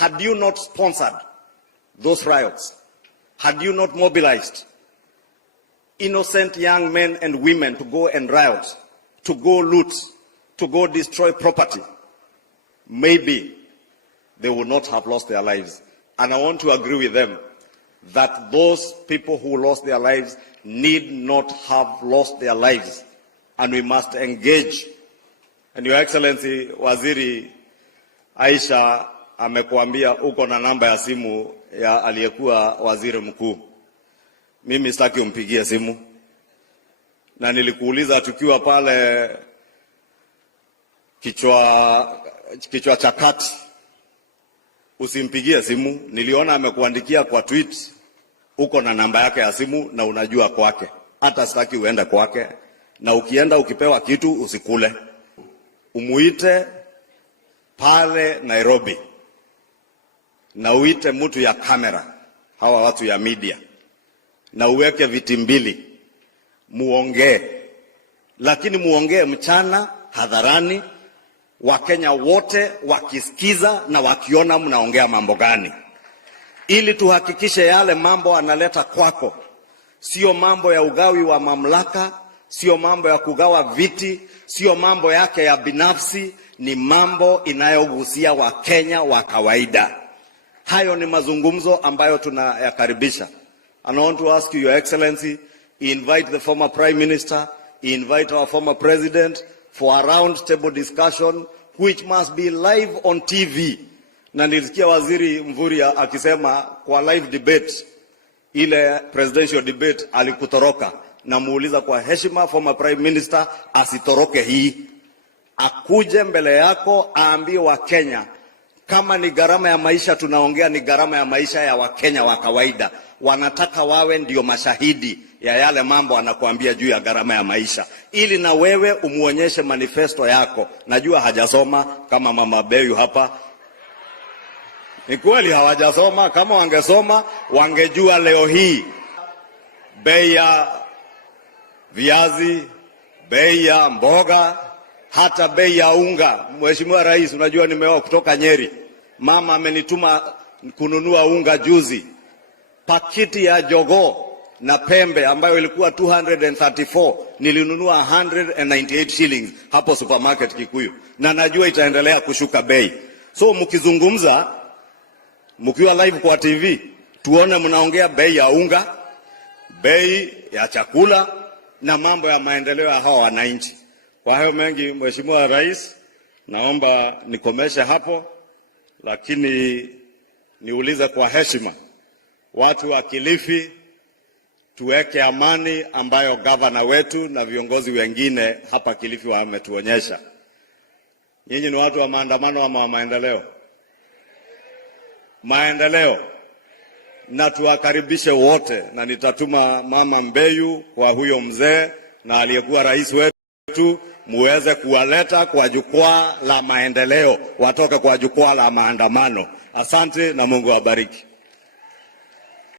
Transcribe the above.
had you not sponsored those riots, had you not mobilized innocent young men and women to go and riot, to go loot, to go destroy property, maybe they would not have lost their lives. And I want to agree with them that those people who lost their lives need not have lost their lives, and we must engage. And Your Excellency, Waziri Aisha amekuambia uko na namba ya simu ya aliyekuwa waziri mkuu. Mimi sitaki umpigie simu. Na nilikuuliza tukiwa pale kichwa cha kati, usimpigie simu. Niliona amekuandikia kwa tweet uko na namba yake ya simu na unajua kwake. Hata sitaki uende kwake, na ukienda ukipewa kitu usikule. Umuite pale Nairobi na uite mtu ya kamera, hawa watu ya media, na uweke viti mbili, muongee. Lakini muongee mchana hadharani, Wakenya wote wakisikiza na wakiona mnaongea mambo gani, ili tuhakikishe yale mambo analeta kwako sio mambo ya ugawi wa mamlaka, sio mambo ya kugawa viti, sio mambo yake ya binafsi, ni mambo inayogusia Wakenya wa kawaida. Hayo ni mazungumzo ambayo tunayakaribisha. And I want to ask you, Your Excellency, invite the former Prime Minister, invite our former President for a round table discussion which must be live on TV. Na nilisikia Waziri Mvurya akisema kwa live debate, ile presidential debate alikutoroka. Na muuliza kwa heshima former Prime Minister asitoroke hii. Akuje mbele yako aambie Wakenya kama ni gharama ya maisha tunaongea, ni gharama ya maisha ya Wakenya wa kawaida. Wanataka wawe ndio mashahidi ya yale mambo anakuambia juu ya gharama ya maisha, ili na wewe umuonyeshe manifesto yako. Najua hajasoma kama Mama Beyu hapa. Ni kweli hawajasoma. Kama wangesoma wangejua leo hii bei ya viazi, bei ya mboga, hata bei ya unga. Mheshimiwa Rais, unajua nimeoa kutoka Nyeri. Mama amenituma kununua unga juzi. Pakiti ya jogoo na pembe ambayo ilikuwa 234 nilinunua 198 shillings hapo supermarket Kikuyu, na najua itaendelea kushuka bei. So mkizungumza mkiwa live kwa TV, tuone mnaongea bei ya unga, bei ya chakula na mambo ya maendeleo ya hawa wananchi. Kwa hayo mengi, Mheshimiwa Rais, naomba nikomeshe hapo, lakini niulize kwa heshima watu wa Kilifi, tuweke amani ambayo gavana wetu na viongozi wengine hapa Kilifi wametuonyesha. Nyinyi ni watu wa maandamano ama wa maendeleo? Maendeleo. Na tuwakaribishe wote, na nitatuma Mama Mbeyu kwa huyo mzee na aliyekuwa rais wetu, muweze kuwaleta kwa jukwaa la maendeleo, watoke kwa jukwaa la maandamano. Asante na Mungu awabariki.